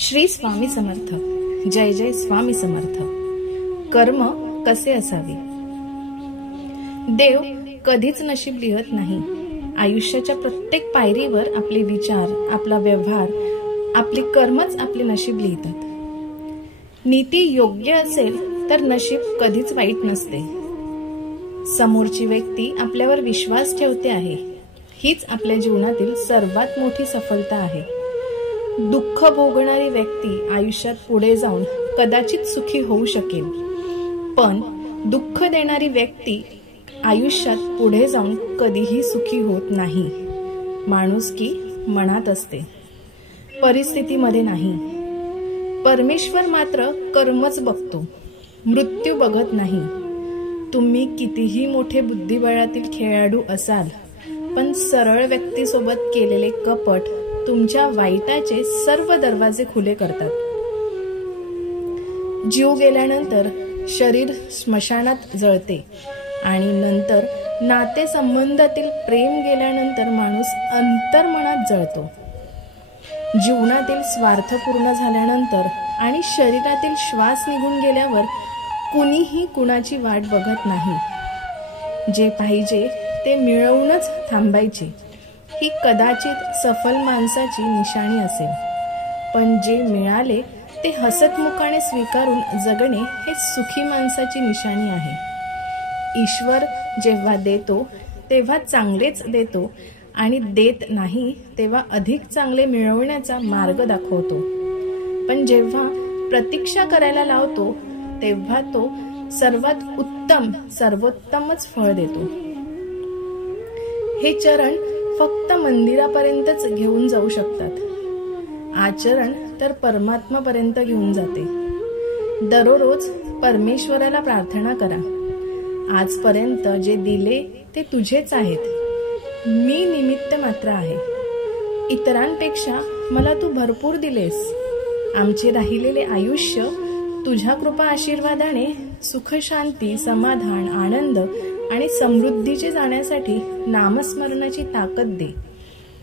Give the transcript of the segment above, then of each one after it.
श्री स्वामी समर्थ. जय जय स्वामी समर्थ. कर्म कसे असावे? देव कधीच नशीब लिहत नाही. आयुष्याच्या प्रत्येक पायरीवर आपले विचार, आपला व्यवहार, आपले कर्मच आपले नशीब लिहितात. नीती योग्य असेल तर नशीब कधीच वाईट नसते. समोरची व्यक्ती आपल्यावर विश्वास ठेवते आहे, हीच आपल्या जीवनातील सर्वात मोठी सफलता आहे. दुःख भोगणारी व्यक्ती आयुष्यात पुढे जाऊन कदाचित सुखी होऊ शकेल, पण दुःख देणारी व्यक्ती आयुष्यात पुढे जाऊन कधीही सुखी होत नाही. माणुसकी मनात असते, परिस्थितीमध्ये नाही. परमेश्वर मात्र कर्मच बघतो, मृत्यू बघत नाही. तुम्ही कितीही मोठे बुद्धिबळातील खेळाडू असाल, पण सरळ व्यक्तीसोबत केलेले कपट तुमच्या वाईटाचे सर्व दरवाजे खुले करतात. जीव गेल्यानंतर शरीर स्मशानात जळते आणि नंतर नातेसंबंधातील प्रेम गेल्यानंतर माणूस अंतर्मनात जळतो. जीवनातील स्वार्थ पूर्ण झाल्यानंतर आणि शरीरातील श्वास निघून गेल्यावर कुणीही कुणाची वाट बघत नाही. जे पाहिजे ते मिळवूनच थांबायचे ही कदाचित सफल माणसाची निशाणी असेल, पण जे मिळाले ते हसतमुखाने स्वीकारून जगणे हे सुखी माणसाची निशाणी आहे. ईश्वर जेव्हा देतो तेव्हा चांगलेच देतो आणि देत नाही तेव्हा अधिक चांगले मिळवण्याचा मार्ग दाखवतो. पण जेव्हा प्रतीक्षा करायला लावतो तेव्हा तो सर्वात उत्तम सर्वोत्तमच फळ देतो. हे चरण फक्त मंदिरापर्यंतच घेऊन जाऊ शकतात. आचरण तर परमात्मापर्यंत घेऊन जाते. दररोज परमेश्वराला प्रार्थना करा, आजपर्यंत जे दिले ते तुझेच आहेत, मी निमित्त मात्र आहे. इतरांपेक्षा मला तू भरपूर दिलेस. आमचे राहिलेले आयुष्य तुझ्या कृपा आशीर्वादाने सुख, शांती, समाधान, आनंद आणि समृद्धीचे जाण्यासाठी नामस्मरणाची ताकद दे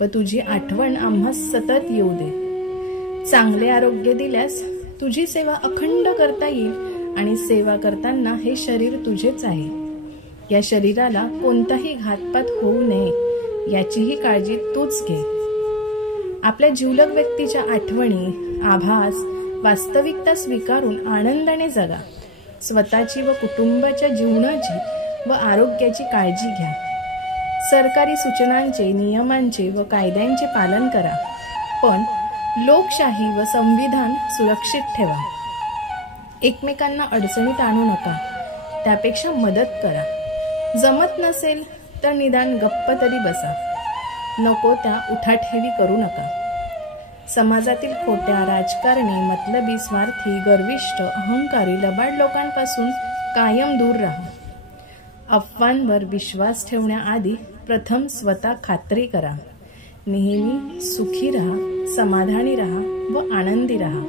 व तुझी आठवण आम्हा सतत येऊ दे. चांगले आरोग्य दिल्यास तुझी सेवा अखंड करता येईल आणि सेवा करताना हे शरीर तुझेच आहे. या शरीराला कोणताही घातपात होऊ नये याचीही काळजी तूच घे. आपल्या जिवलग व्यक्तीच्या आठवणी, आभास, वास्तविकता स्वीकारून आनंदाने जगा. स्वतःची व कुटुंबाच्या जीवनाची व आरोग्याची काळजी घ्या. सरकारी सूचनांचे, नियमांचे व कायद्यांचे पालन करा, पण लोकशाही व संविधान सुरक्षित ठेवा. एकमेकांना अडचणीत आणू नका, त्यापेक्षा मदत करा. जमत नसेल तर निदान गप्प तरी बसा. नको त्या उठाठेवी करू नका. समाजातील खोट्या, राजकारणी, मतलबी, स्वार्थी, गर्विष्ठ, अहंकारी, लबाड लोकांपासून कायम दूर राहा. अफवांवर विश्वास ठेवण्याआधी प्रथम स्वतः खात्री करा. नेहमी सुखी राहा, समाधानी राहा व आनंदी राहा.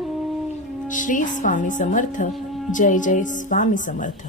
श्री स्वामी समर्थ. जय जय स्वामी समर्थ.